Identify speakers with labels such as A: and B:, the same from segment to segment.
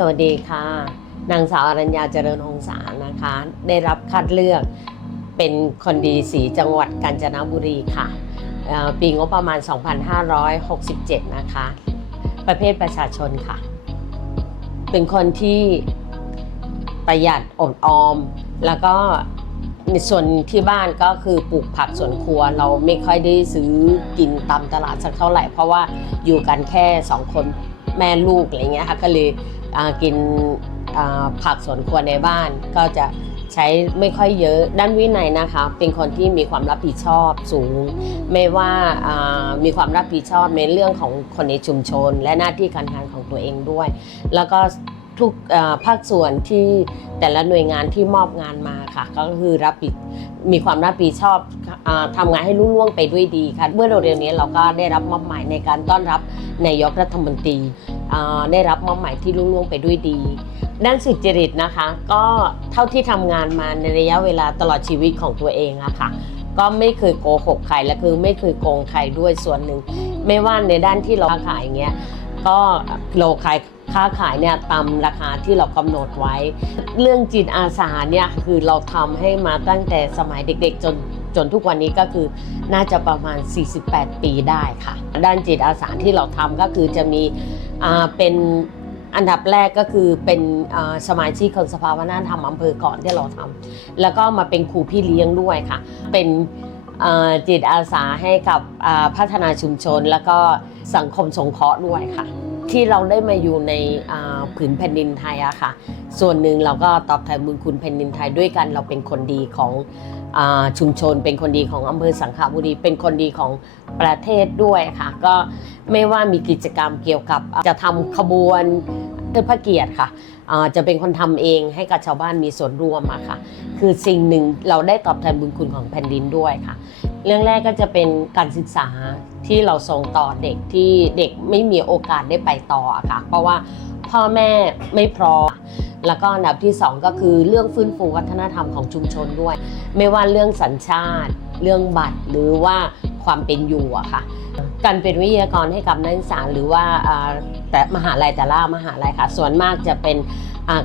A: สวัสดีค่ะ นางสาวอรัญญาเจริญองศานะคะ ได้รับคัดเลือกเป็นคนดีสีจังหวัดกาญจนบุรีค่ะปีงบประมาณ 2567 นะคะ ประเภทประชาชนค่ะ เป็นคนที่ประหยัดอดออม แล้วก็ในส่วนที่บ้านก็คือปลูกผักสวนครัว เราไม่ค่อยได้ซื้อกินตามตลาดสักเท่าไหร่ เพราะว่าอยู่กันแค่สองคนแม่ลูกอะไรเงี้ยค่ะก็เลย กินผักสวนครัวในบ้านก็จะใช้ไม่ค่อยเยอะด้านวินัยนะคะ เป็นคนที่มีความรับผิดชอบสูง ไม่ว่ามีความรับผิดชอบในเรื่องของคนในชุมชน และหน้าที่การงานของตัวเองด้วย แล้วก็ทุกภาคส่วนที่แต่ละหน่วยงานที่มอบงานมาค่ะ ก็คือรับผิดมีความรับผิดชอบอทำงานให้รุ่งร่วงไปด้วยดีค่ะ เมื่อเร็วๆนี้เราก็ได้รับมอบหมายในการต้อนรับนายกรัฐมนตรี ได้รับมอบหมายที่รุ่งร่วงไปด้วยดี ด้านสุจริตนะคะ ก็เท่าที่ทำงานมาในระยะเวลาตลอดชีวิตของตัวเองอะค่ะก็ไม่เคยโกหกใครและคือไม่เคยโกงใครด้วยส่วนหนึ่ง ไม่ว่าในด้านที่เราค้าขายอย่างเงี้ยก็เราขายค้าขายเนี่ยตามราคาที่เรากำหนดไว้ เรื่องจิตอาสาเนี่ยคือเราทำให้มาตั้งแต่สมัยเด็กๆจน จนทุกวันนี้ก็คือน่าจะประมาณ 48 ปีได้ค่ะ ด้านจิตอาสาที่เราทำก็คือจะมีเป็นอันดับแรกก็คือเป็นสมาชิกของสภาวัฒนธรรมอำเภอก่อนที่เราทำแล้วก็มาเป็นครูพี่เลี้ยงด้วยค่ะ เป็นจิตอาสาให้กับพัฒนาชุมชน แล้วก็สังคมสงเคราะห์ด้วยค่ะ ที่เราได้มาอยู่ในผืนแผ่นดินไทยอะค่ะ ส่วนหนึ่งเราก็ตอบแทนบุญคุณแผ่นดินไทยด้วยกันเราเป็นคนดีของอชุมชน เป็นคนดีของอำเภอสังขบุรี เป็นคนดีของประเทศด้วยค่ะ ก็ไม่ว่ามีกิจกรรมเกี่ยวกับจะทำขบวนเทิดพระเกียรติค่ะจะเป็นคนทำเองให้กับชาวบ้านมีส่วนร่วมอะค่ะ คือสิ่งหนึ่งเราได้ตอบแทนบุญคุณของแผ่นดินด้วยค่ะ เรื่องแรกก็จะเป็นการศึกษาที่เราส่งต่อเด็กที่เด็กไม่มีโอกาสได้ไปต่อค่ะ เพราะว่าพ่อแม่ไม่พร้อมแล้วก็อันดับที่ 2 ก็คือเรื่องฟื้นฟูวัฒนธรรมของชุมชนด้วย ไม่ว่าเรื่องสัญชาติ เรื่องบัตรหรือว่าความเป็นอยู่อะค่ะ การเป็นวิทยากรให้กับนักศึกษาหรือว่าอ่าแต่มหาลัยแต่ละมหาลัยค่ะ ส่วนมากจะเป็น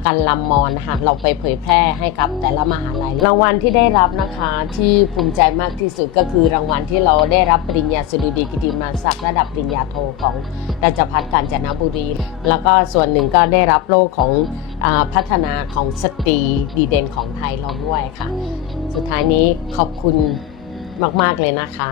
A: การลำมอนนะคะเราไปเผยแพร่ให้กับแต่ละมหาลัย รางวัลที่ได้รับนะคะที่ภูมิใจมากที่สุดก็คือรางวัลที่เราได้รับปริญญาสดุดีกิติมาศักดิ์ระดับปริญญาโทของราชภัฏกาญจนบุรี แล้วก็ส่วนหนึ่งก็ได้รับโล่ของอพัฒนาของสตรีดีเด่นของไทยเราด้วยค่ะ สุดท้ายนี้ขอบคุณมาก ๆ เลยนะคะ